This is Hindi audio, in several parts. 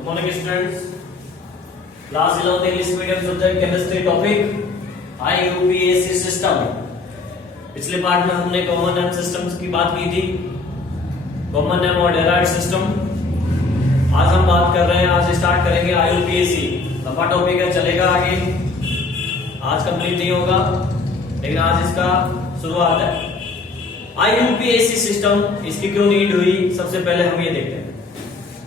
Good morning students. Class 11th English medium subject chemistry topic IUPAC system. पिछले पार्ट में हमने कॉमन नेम सिस्टम्स की बात की थी, कॉमन नेम और डेराइव्ड सिस्टम। आज हम बात कर रहे हैं, आज स्टार्ट करेंगे IUPAC। लंबा टॉपिक है, चलेगा आगे, आज कंप्लीट नहीं होगा लेकिन आज इसका शुरुआत है। IUPAC सिस्टम, इसकी क्यों नीड हुई, सबसे पहले हम ये देखते हैं।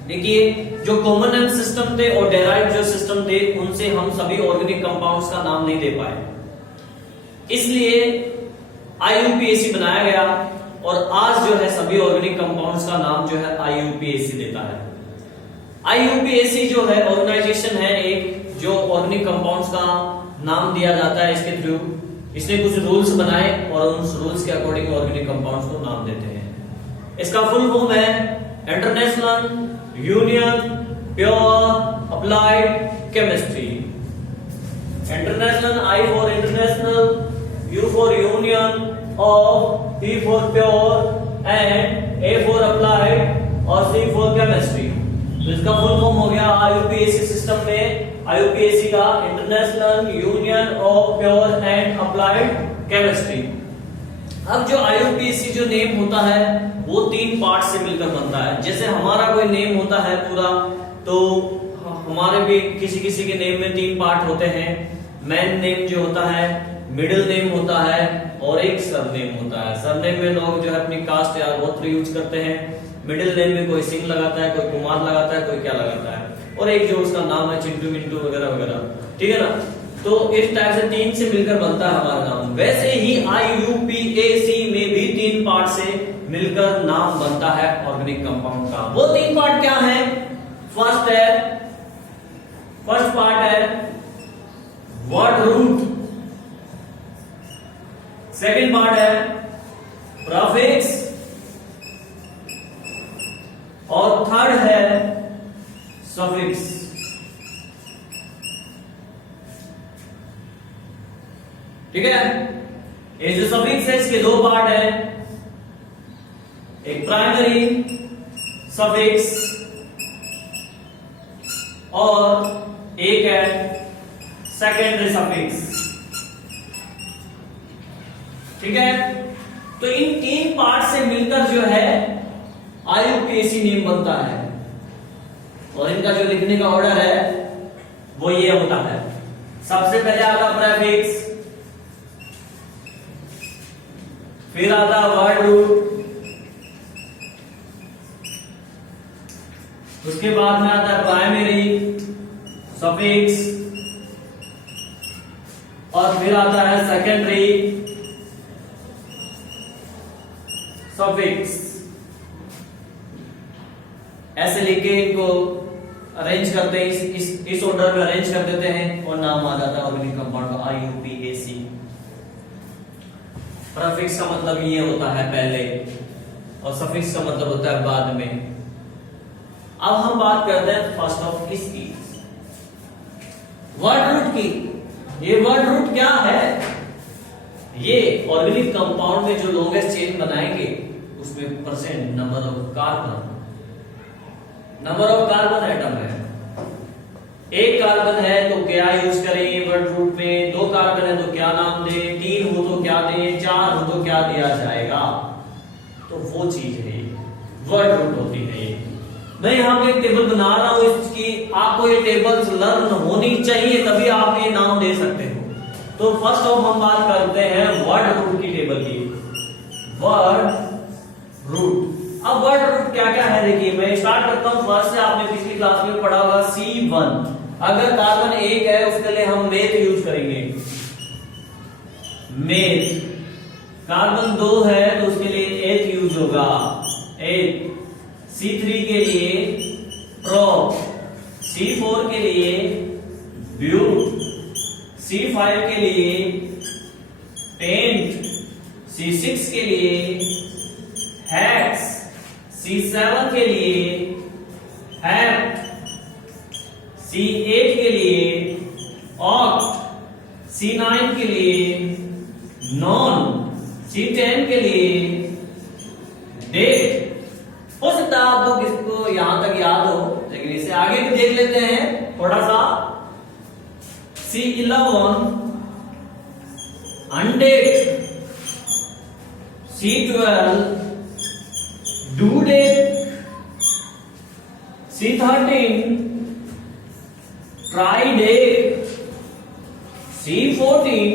देखिए, जो कॉमन नेम सिस्टम थे और डेराइव्ड जो सिस्टम थे, उनसे हम सभी ऑर्गेनिक कंपाउंड्स का नाम नहीं दे पाए, इसलिए IUPAC बनाया गया और आज जो है सभी ऑर्गेनिक कंपाउंड्स का नाम जो है IUPAC देता है। IUPAC जो है ऑर्गेनाइजेशन है एक, जो ऑर्गेनिक कंपाउंड्स का नाम दिया जाता है इसके थ्रू। इसने कुछ रूल्स बनाए और उन रूल्स के अकॉर्डिंग ऑर्गेनिक कंपाउंड्स को नाम देते हैं। इसका फुल फॉर्म है international union pure applied chemistry. International, I for international, U for union, और P for pure and A for applied और C फॉर केमिस्ट्री। तो इसका फुल फॉर्म हो गया IUPAC सिस्टम में, IUPAC का international union of pure and applied chemistry. अब जो IUPAC जो नेम होता है वो 3 पार्ट से मिलकर बनता है। जैसे हमारा कोई नेम होता है पूरा, तो हमारे भी किसी किसी के नेम में 3 पार्ट होते हैं। मेन नेम जो होता है, मिडिल नेम होता है और एक सरनेम होता है। सरनेम में लोग जो है अपनी कास्ट या गोत्र यूज करते हैं। मिडिल नेम में कोई सिंह लगाता है, कोई कुमार लगाता है, कोई क्या लगाता है, और एक जो उसका नाम है चिंटू मिंटू वगैरह वगैरह, ठीक है ना। तो इस टाइप से 3 से मिलकर बनता है हमारा नाम। वैसे ही IUPAC में भी 3 पार्ट से मिलकर नाम बनता है ऑर्गेनिक कंपाउंड का। वो 3 पार्ट क्या है? फर्स्ट पार्ट है वर्ड रूट, सेकंड पार्ट है प्रीफिक्स, और थर्ड है सफिक्स। ठीक है, ये जो सफिक्स है इसके 2 पार्ट है, एक प्राइमरी सफिक्स और एक है सेकेंडरी सफिक्स। ठीक है, तो इन 3 पार्ट से मिलकर जो है IUPAC नेम बनता है, और इनका जो लिखने का ऑर्डर है वो ये होता है। सबसे पहले आता प्रीफिक्स, फिर आता वर्ड रूट, उसके बाद में आता है प्राइमरी सफिक्स, और फिर आता है सेकेंडरी सफिक्स। ऐसे लिख के इनको अरेंज करते हैं, इस ऑर्डर में अरेंज कर देते हैं और नाम आ जाता है ऑर्गेनिक कंपाउंड का IUPAC। प्रीफिक्स का मतलब ये होता है पहले और सफिक्स का मतलब होता है बाद में। अब हम बात करते हैं फर्स्ट ऑफ इसकी, वर्ड रूट की। ये वर्ड रूट क्या है? ये ऑर्गेनिक कंपाउंड में जो लॉन्गेस्ट चेन बनाएंगे उसमें percent number of carbon atom है। एक कार्बन है तो क्या यूज करेंगे वर्ड रूट में, 2 कार्बन है तो क्या नाम दें, 3 हो तो क्या दें, 4 हो तो क्या दिया जाएगा। तो वो चीज है वर्ड रूट होती है। मैं यहाँ पे एक टेबल बना रहा हूं, इसकी आपको ये टेबल्स लर्न होनी चाहिए, तभी आप ये नाम दे सकते हो। तो फर्स्ट ऑफ हम बात करते हैं वर्ड रूट की टेबल की। वर्ड रूट, अब वर्ड रूट क्या क्या है देखिए, मैं स्टार्ट करता हूं फर्स्ट से। आपने पिछली क्लास में पढ़ा होगा C1। अगर कार्बन 1 है उसके लिए हम मेथ यूज करेंगे, मेथ। कार्बन 2 है तो उसके लिए एथ यूज होगा, एथ। C3 के लिए प्रोप, C4 के लिए ब्यूट, C5 के लिए पेंट, C6 के लिए हेक्स, C7 के लिए हेप्ट, C8 के लिए ऑक्ट, C9 के लिए नॉन, C10 के लिए डेट। हो सकता है आप लोग इसको यहां तक याद हो, लेकिन इससे आगे आगे भी देख लेते हैं थोड़ा सा। C11 undec, C12 duodec, C13 tridec, C14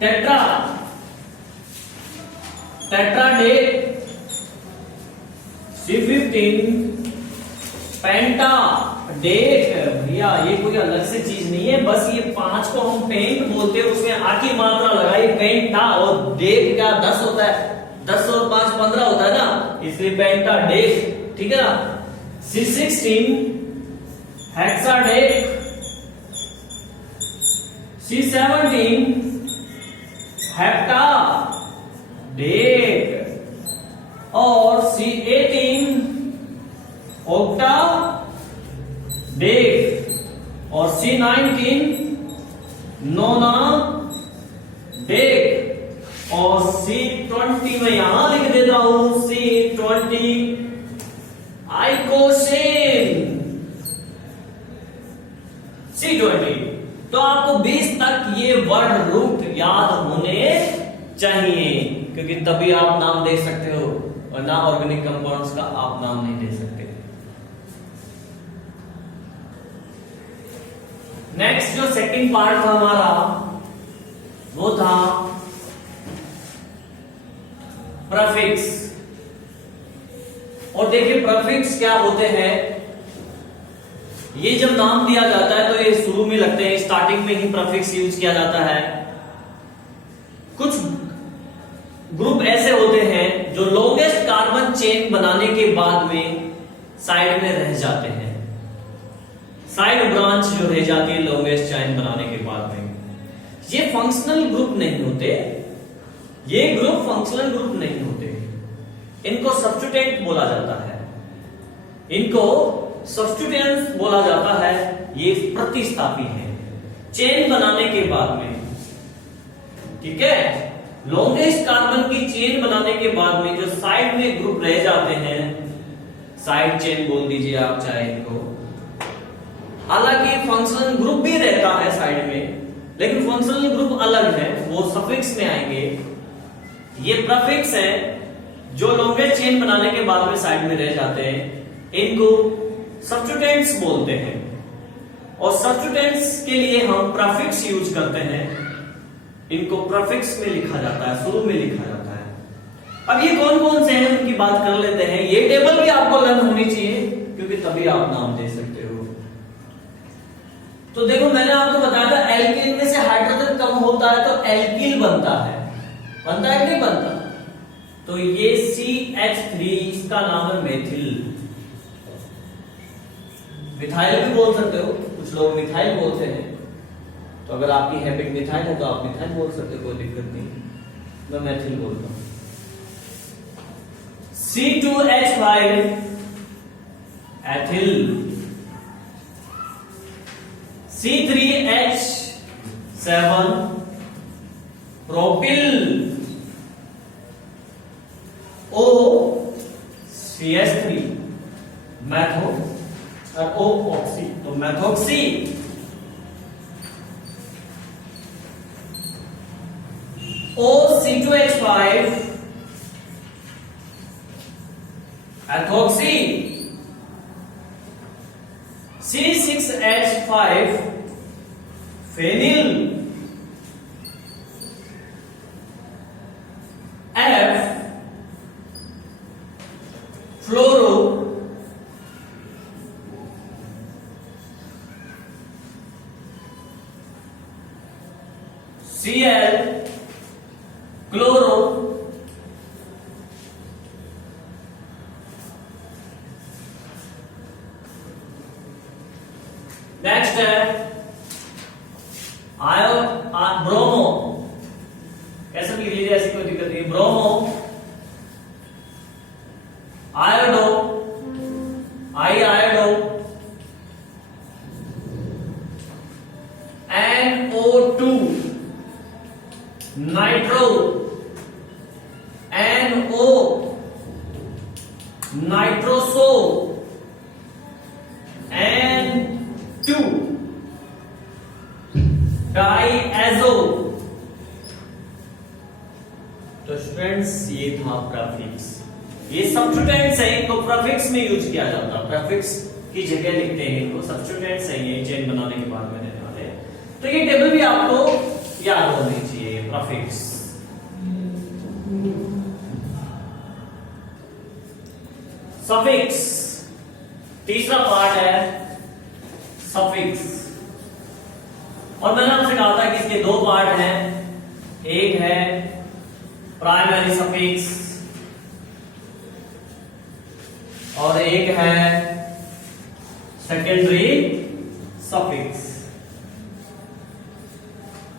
tetradec, C15 pentadec. भैया ये कोई अलग से चीज नहीं है, बस ये 5 को हम पेंट बोलते हैं, उसमें आ की मात्रा लगाई पेंटा, और डेट का 10 होता है, 10 और 5 15 होता है ना, इसलिए पेंटा डेट, ठीक है ना। C16 hexa date, C17 hepta date, और C18 ऑक्टा डेट, और C19 नोना डेट, और C20 में यहां लिख देता हूं C20 आइकोसेन। C20। तो आपको 20 तक ये वर्ड रूट याद होने चाहिए, क्योंकि तभी आप नाम दे सकते हो, वरना ऑर्गेनिक कंपाउंड्स का आप नाम नहीं दे सकते। नेक्स्ट जो सेकंड पार्ट था हमारा वो था प्रीफिक्स। और देखिए प्रीफिक्स क्या होते हैं। ये जब नाम दिया जाता है तो ये शुरू में लगते हैं, स्टार्टिंग में ही प्रीफिक्स यूज किया जाता है। कुछ ग्रुप ऐसे होते हैं जो लॉन्गेस्ट कार्बन चेन बनाने के बाद में साइड में रह जाते हैं, साइड ब्रांच जो रह जाती है लॉन्गेस्ट चेन बनाने के बाद में। ये फंक्शनल ग्रुप नहीं होते, ये ग्रुप फंक्शनल ग्रुप नहीं होते, इनको सब्स्टिट्यूएंट बोला जाता है, इनको सब्स्टिट्यूएंट्स बोला जाता है। ये प्रतिस्थापी है चेन बनाने के बाद में, ठीक है। लॉन्गेस्ट कार्बन की चेन बनाने के बाद में जो साइड में ग्रुप रह जाते हैं, साइड चेन बोल दीजिए आप चाहे इनको, हालांकि फंक्शनल ग्रुप भी रहता है साइड में, लेकिन फंक्शनल ग्रुप अलग है, वो सफिक्स में आएंगे। ये प्रीफिक्स है जो लॉन्गेस्ट चेन बनाने के बाद में साइड में रह जाते हैं, इनको सब्स्टिट्यूएंट्स बोलते हैं। और सब्स्टिट्यूएंट्स के लिए हम प्रीफिक्स यूज करते हैं, इनको प्रीफिक्स में लिखा जाता है, शुरू में लिखा जाता है। अब ये कौन कौन से हैं उनकी बात कर लेते हैं। ये टेबल भी आपको लर्न होनी चाहिए, क्योंकि तभी आप नाम दे सकते हो। तो देखो मैंने आपको बताया था एल्किल में से हाइड्रोजन कम होता है तो एल्किल बनता है कि नहीं बनता। तो ये CH3 इसका नाम है मेथिल। मिथाइल भी बोल सकते हो, कुछ लोग मिथाइल बोलते हैं, तो अगर आपकी हैबिट मिथाइल है तो आप मिथाइल बोल सकते हो, कोई दिक्कत नहीं, मैं मेथिल बोलता हूं। C2H5 ethyl, C3H7 propyl, OCH3 मैथो और O ऑक्सी, तो methoxy. OC2H5 ethoxy, C6H5 phenyl, F फ्लोरो, Cl क्लोरो, नेक्स्ट है ब्रोमो। कैसे भी लिख लीजिए, ऐसी कोई दिक्कत नहीं। Bromo, iodo, iodo, NO2 nitro, NO nitroso, ये सब्स्टिट्यूएंट्स है, इनको प्रीफिक्स में यूज किया जाता है, प्रीफिक्स की जगह लिखते हैं इनको, सब्स्टिट्यूएंट्स है ये चेन बनाने के बाद में देने वाले हैं। तो ये टेबल भी आपको याद होनी चाहिए, प्रीफिक्स। सफिक्स, तीसरा पार्ट है सफिक्स। और मैंने आपसे कहा था कि इसके दो पार्ट हैं, एक है प्राइमरी सफिक्स और एक है सेकेंडरी सफिक्स।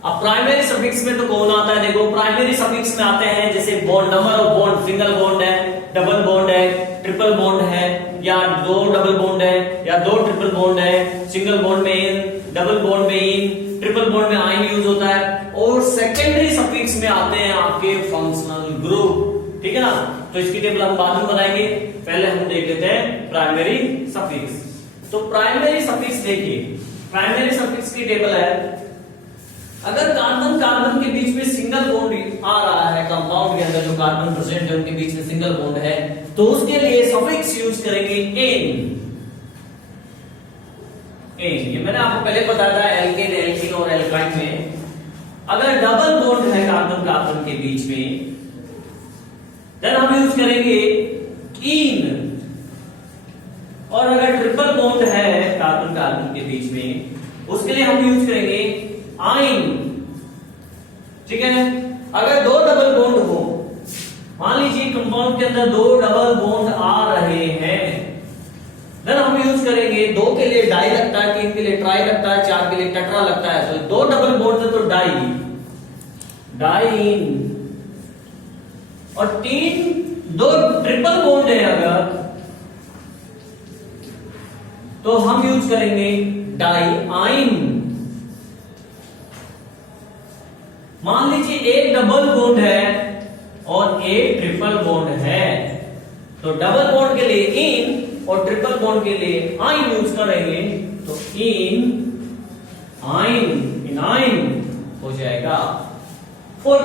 अब प्राइमरी सफिक्स में तो कौन आता है, देखो प्राइमरी सफिक्स में आते हैं जैसे bond, number of bond, single bond है, डबल बॉन्ड है, ट्रिपल बॉन्ड है, या दो डबल बॉन्ड है, या दो ट्रिपल बॉन्ड है, सिंगल बॉन्ड में इन, डबल बॉन्ड में इन, ट्रिपल बॉन्ड में आइन यूज होता है। और सेकेंडरी सफिक्स में आते हैं आपके फंक्शनल ग्रुप, ठीक है ना। तो इसकी टेबल हम बाद में बनाएंगे, पहले हम देख लेते हैं प्राइमरी सफिक्स। तो प्राइमरी सफिक्स देखिए, प्राइमरी सफिक्स की टेबल है, अगर कार्बन कार्बन के बीच में सिंगल बॉन्ड आ रहा है, कंपाउंड के अंदर जो कार्बन प्रेजेंट है उनके बीच में सिंगल बॉन्ड है, तो उसके लिए सफिक्स यूज करेंगे एन। ये मैंने आपको पहले बताया था, एल्केन, एल्कीन और एल्काइन में अगर डबल बॉन्ड है कार्बन कार्बन के बीच में, देन हम यूज करेंगे इन। और अगर ट्रिपल बॉन्ड है कार्बन कार्बन के बीच में, उसके लिए हम यूज करेंगे आइन, ठीक है। अगर दो डबल बॉन्ड हो, मान लीजिए कंपाउंड के अंदर दो डबल बॉन्ड आ रहे हैं, देन हम यूज करेंगे, दो के लिए डाई लगता है, तीन के लिए ट्राई लगता है, चार के लिए टेट्रा लगता है, तो दो डबल बॉन्ड है तो डाइन। और दो ट्रिपल बॉन्ड है अगर, तो हम यूज करेंगे डाइआइन। मान लीजिए एक डबल बॉन्ड है और एक ट्रिपल बॉन्ड है, तो डबल बॉन्ड के लिए इन और ट्रिपल बॉन्ड के लिए आइन यूज करेंगे, तो इनाइन हो जाएगा। फॉर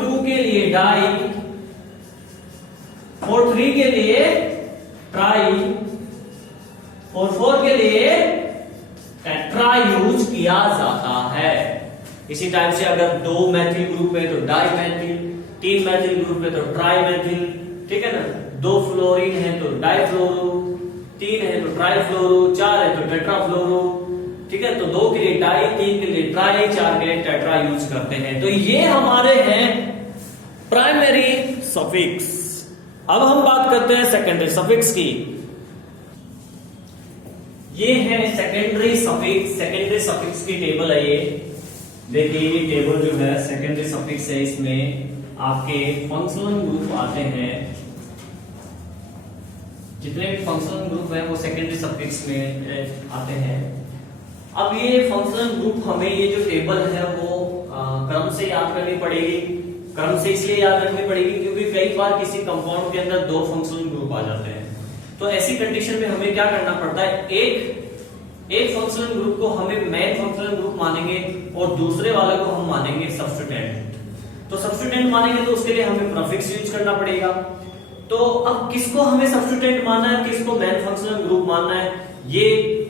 टू के लिए डाई, फॉर थ्री के लिए ट्राई, फॉर फोर के लिए टेट्रा यूज किया जाता है। इसी टाइप से अगर दो मैथिल ग्रुप है तो डाई मैथिल, तीन मैथिल ग्रुप है तो ट्राई मैथिल, ठीक है ना। दो फ्लोरीन है तो डाई फ्लोरो, तीन है तो ट्राई फ्लोरो, चार है तो टेट्रा फ्लोरो, ठीक है। तो दो के लिए डाई, तीन के लिए ट्राई, चार के लिए टेट्रा यूज करते हैं। तो ये हमारे हैं प्राइमरी सफिक्स। अब हम बात करते हैं सेकेंडरी सफिक्स की। ये है सेकेंडरी सफिक्स, सेकेंडरी सफिक्स की टेबल है ये। देखिए ये टेबल जो है सेकेंडरी सफिक्स है, इसमें आपके फंक्शनल ग्रुप आते हैं, जितने भी फंक्शनल ग्रुप हैं वो सेकेंडरी सफिक्स में आते हैं। अब ये फंक्शनल ग्रुप हमें ये जो टेबल है वो क्रम से याद करनी पड़ेगी। क्रम से इसलिए याद रखनी पड़ेगी क्योंकि कई बार किसी कंपाउंड के अंदर दो फंक्शनल ग्रुप आ जाते हैं, तो ऐसी कंडीशन में हमें क्या करना पड़ता है, एक फंक्शनल ग्रुप को हमें मेन फंक्शनल ग्रुप मानेंगे और दूसरे वाले को हम मानेंगे सब्स्टिट्यूएंट। तो सब्स्टिट्यूएंट मानेंगे तो उसके लिए हमें प्रीफिक्स यूज करना पड़ेगा। तो अब किसको हमें सब्स्टिट्यूएंट मानना है, किसको मेन फंक्शनल ग्रुप मानना है, ये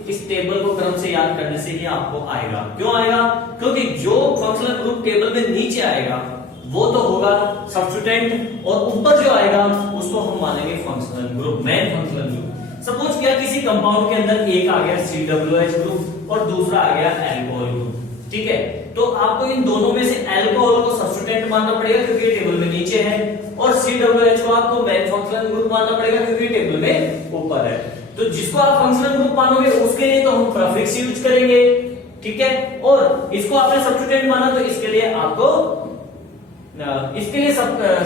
इस टेबल को क्रम से याद करने से ही आपको आएगा। क्यों आएगा, क्योंकि जो फंक्शनल ग्रुप टेबल में नीचे आएगा वो तो होगा सब्स्टिट्यूएंट, और ऊपर जो आएगा उसको हम मानेंगे functional group, main functional group. Suppose किया किसी कंपाउंड के अंदर एक आ गया COOH ग्रुप और दूसरा आ गया अल्कोहल ग्रुप, ठीक है। तो आपको इन दोनों में से अल्कोहल को सब्स्टिट्यूएंट मानना पड़ेगा क्योंकि ये टेबल में नीचे है, और COOH को आपको मेन फंक्शनल ग्रुप मानना पड़ेगा क्योंकि टेबल में ऊपर है। तो जिसको आप फंक्शनल ग्रुप मानोगे उसके लिए तो हम प्रीफिक्स यूज करेंगे, ठीक है। और इसको आपने सब्स्टिट्यूएंट माना तो इसके लिए आपको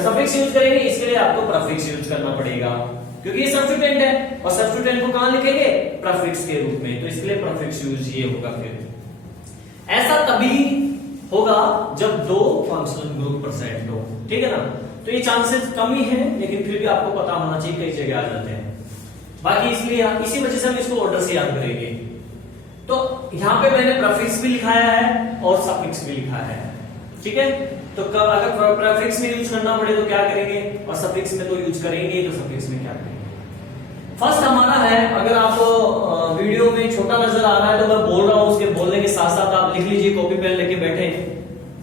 सफिक्स यूज करेंगे, इसके लिए आपको प्रीफिक्स यूज करना पड़ेगा क्योंकि ये सब्स्टिट्यूएंट है, और सब्स्टिट्यूएंट को कहां लिखेंगे, प्रीफिक्स के रूप में। तो इसके लिए प्रीफिक्स यूज ये होगा। फिर ऐसा तभी होगा जब दो फंक्शनल ग्रुप प्रेजेंट हो, ठीक है ना। तो ये चांसेस कम ही है, लेकिन फिर भी आपको पता होना चाहिए, कई जगह आ जाते हैं। बाकी इसलिए इसी वजह से हम इसको ऑर्डर से याद करेंगे। तो यहां पे मैंने प्रीफिक्स भी लिखाया है और सफिक्स भी लिखा है, ठीक है। तो अगर प्रीफिक्स में यूज करना पड़े तो क्या करेंगे, और सफिक्स में तो यूज करेंगे, तो सफिक्स में क्या करेंगे। फर्स्ट हमारा है, अगर आपको वीडियो में छोटा नजर आ रहा है तो मैं बोल रहा हूं, उसके बोलने के साथ साथ आप लिख लीजिए, कॉपी पेन लेके बैठे,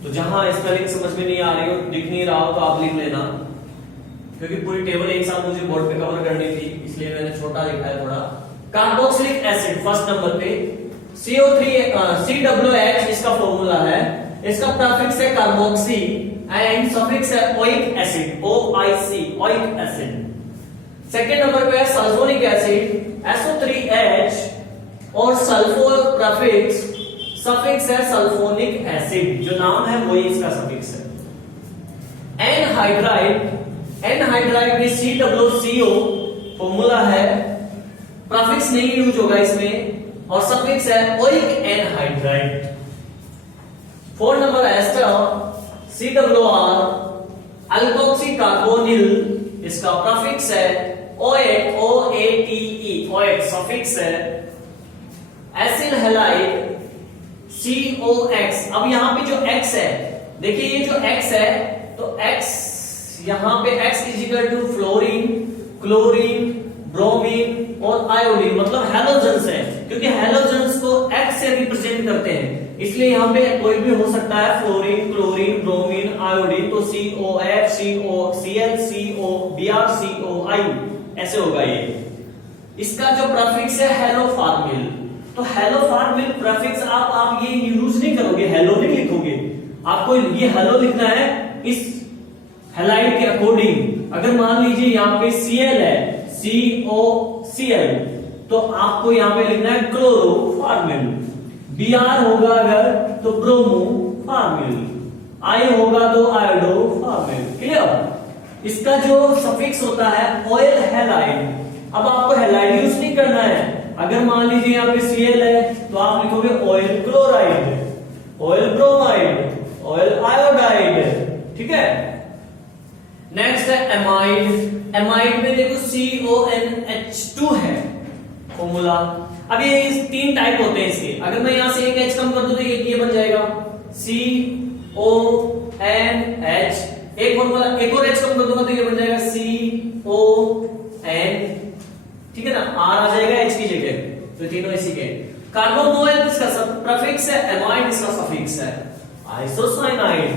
तो जहां स्पेलिंग समझ में नहीं आ रही हो, दिख नहीं रहा हो, तो आप लिख लेना, क्योंकि पूरी टेबल एक साथ मुझे बोर्ड पे कवर करनी थी, इसलिए मैंने छोटा लिखा है थोड़ा। कार्बोक्सिलिक एसिड फर्स्ट नंबर पे COH इसका फॉर्मूला है, इसका प्रीफिक्स है कार्बोक्सी एंड सफिक्स है oic acid, OIC oic acid. Second number पे है सल्फोनिक एसिड SO3H और सल्फोर प्रीफिक्स सफिक्स है सल्फोनिक एसिड, जो नाम है वही इसका सफिक्स है। एनहाइड्राइड में COCO फॉर्मूला है, प्रीफिक्स नहीं यूज होगा इसमें, और सफिक्स है ओइक एनहाइड्राइड। फोर्थ नंबर है COR अल्कोक्सी कार्बोनिल, इसका प्रीफिक्स है OATE OAT सफिक्स है। एसिल हैलाइड COX, अब यहां पे जो X है, देखिए ये जो X है, तो X यहां पे X is equal to fluorine, chlorine, bromine और आयोडीन, मतलब हैलोजेंस है, क्योंकि हैलोजेंस को X से रिप्रेजेंट करते हैं, इसलिए यहां पे कोई भी हो सकता है, फ्लोरीन, क्लोरीन, ब्रोमीन, आयोडीन, तो COF COCl CO Br COI ऐसे होगा ये। इसका जो प्रीफिक्स है हेलोफार्मिल, तो हेलोफार्मिल प्रीफिक्स आप ये यूज नहीं करोगे, हेलो नहीं लिखोगे, आपको ये हेलो लिखना है इस हैलाइड के अकॉर्डिंग। अगर मान लीजिए यहाँ पे Cl है COCl, तो आपको यहाँ पे लिखना है क्लोरोफार्मिल। Br होगा अगर तो ब्रोमोफार्मिल, I होगा तो आयोडोफार्मिल। क्लियर? इसका जो सफिक्स होता है ऑयल हैलाइड, अब आपको हैलाइड यूज नहीं करना है, अगर मान लीजिए यहाँ पे Cl है तो आप लिखोगे oil chloride, oil bromide, oil iodide, ठीक है। नेक्स्ट है एमाइड। एमाइड में देखो CONH2 है फॉर्मूला। अब ये 3 टाइप होते हैं इसके, अगर मैं यहां से एक H कम कर दूं तो ये बन जाएगा CONH, एक फॉर्मूला एक और H कम कर दूंगा तो ये बन जाएगा CON, ठीक है ना, R आ जाएगा H की जगह, तो तीनों इसी के। कार्बोनोइल इसका प्रीफिक्स है, एमाइड इसका सफिक्स है। आइसोसाइनाइड,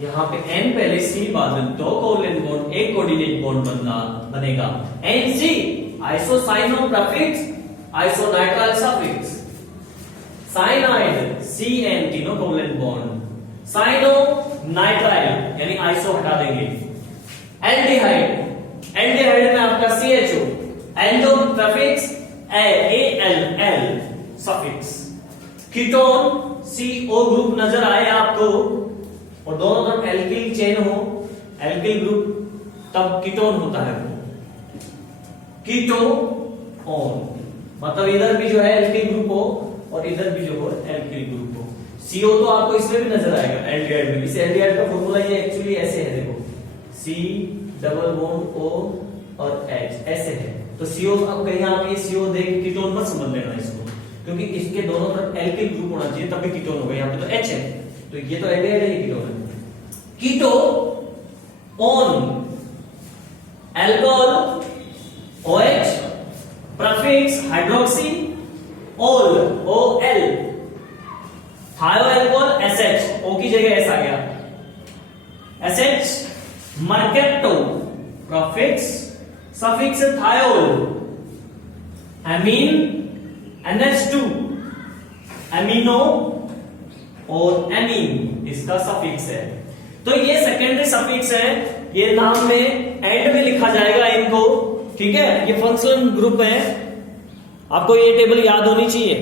यहां पे N पहले C बाद में 2 कोवलेंट बॉन्ड, एक कोऑर्डिनेट बॉन्ड बनेगा, NC isocyano prefix, isonitrile suffix. Cyanide CN तीनों कोवलेंट बॉन्ड, साइनो नाइट्राइल यानी आइसो हटा देंगे। एल्डिहाइड, एल्डिहाइड में आपका CHO, aldo prefix ALL suffix. Ketone CO group नजर आए आपको और दोनों तरफ एल्किल चेन हो, एल्किल ग्रुप, तब कीटोन होता है वो, कीटोन, मतलब इधर भी जो है एल्किल ग्रुप हो और इधर भी जो हो एल्किल ग्रुप हो। CO तो आपको इसमें भी नजर आएगा एल्डिहाइड में, इस एल्डिहाइड का फॉर्मूला ये एक्चुअली ऐसे है, देखो C डबल बॉन्ड O और H ऐसे है, तो CO अब कहीं आप ये CO देख कीटोन मत समझ लेना इसको, क्योंकि इसके दोनों तरफ एल्किल ग्रुप होना चाहिए तभी कीटोन होगा, यहाँ पे तो H है, तो ये तो एल्डिहाइड है, ये कीटोन है। Keto one alcohol OH prefix hydroxy ol OL, thio alcohol SH, O की जगह S आ गया, SH mercapto prefix suffix thiol. Amine NH2 amino और एमीन इसका सफिक्स है। तो ये सेकेंडरी सफिक्स है, ये नाम में एंड में लिखा जाएगा इनको, ठीक है। ये फंक्शनल ग्रुप है, आपको ये टेबल याद होनी चाहिए।